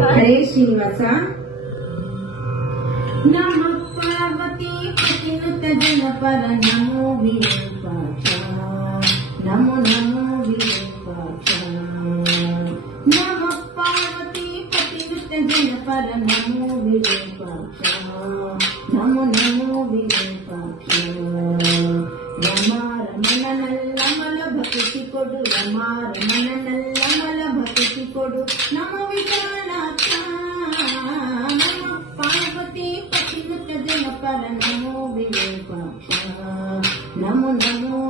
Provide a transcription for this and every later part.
హరే శ్రీనివాస నమ పార్వతీ పతినుత జన పర నమో విరూపాక్ష నమో నమో విరూపాక్ష నమ పార్వతీ పతినుత జన పర నమో విరూపాక్ష నమో నమో విరూపాక్ష రమ రమణ నల్ల భక్తి కొడు రమ రమణ ಕೊಡು ನಮ್ಮ ವಿಠಲಕ್ಕ ನಮ್ಮ ಪಾರ್ವತಿ ಪಚಿಲುತ್ತದೆ ಪರ ನಮೋ ನಮೋ ನಮೋ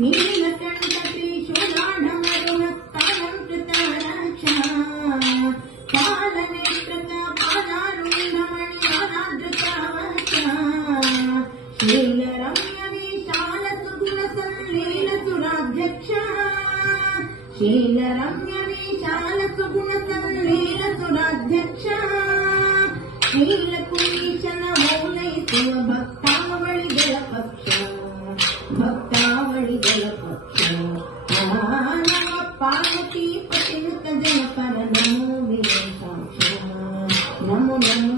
ನೀಲಕಂಠ క్షీణ రమ్యవీ చాలకు గుణతరుణేరసురాధ్యక్ష ಶ್ರೀಲಕು ಈಶನ ಮೌಲೈಸುವ ಭಕ್ತಾವಳಿಗಳ ಪಕ್ಷ ಭಕ್ತಾವಳಿಗಳ ಪಕ್ಷ ನಮ್ಮ ಪಾರ್ವತಿ ಪತಿಮುಖ ಜನಪರ ನಮೋ ವಿಜಯ ಸಾಕ್ಷ ನಮೋ ನಮೋ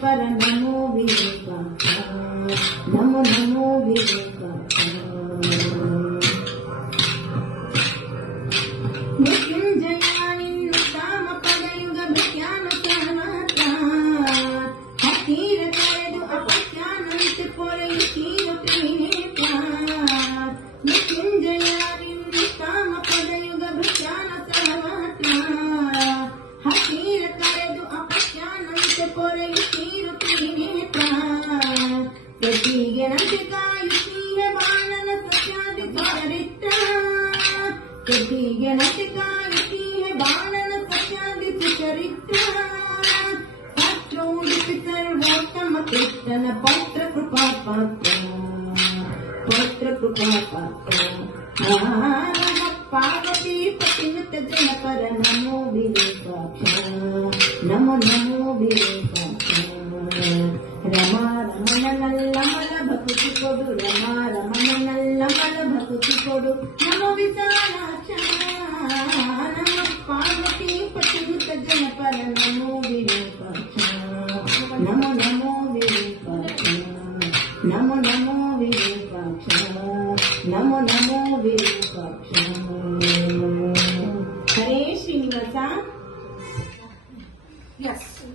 पर नमो विवेका नमो नमो विवेका ಮೃತ್ಯುಂಜಯಾನಿನ್ನುತಾಮಪದಯುಗಭೃತ್ಯಾನುಸಮಾತ್ರಾತ್ ಹತ್ತಿರ ಕಳೆದು ಅಪತ್ಯಾನಂತೆ ಪೊರೆಯುತ್ತೀರ ಪ್ರೇಮಿ जनपिता युषीयबाणन पश्यादिपुचरित्रात् यदि जनपिता युषीयबाणन पश्यादिपुचरित्रात् पात्रोऽपि सर्वोत्तमकीर्तन पौत्रकृपापात्रो पौत्रकृपापात्रो नारद पार्वती पतिनुत पर नमो विरेकाक्ष नमो नमो विरेका ಕೊಡು ರಮ ರಮನಲ್ಲ ಮನ ಭಕ್ತಿ ಕೊಡು ನಮ ವಿಧಾನಾಕ್ಷ ನಮ ಪಾರ್ವತಿ ಪತಿ ಜನಪರ ನಮೋ ವಿನೋಪಕ್ಷ ನಮ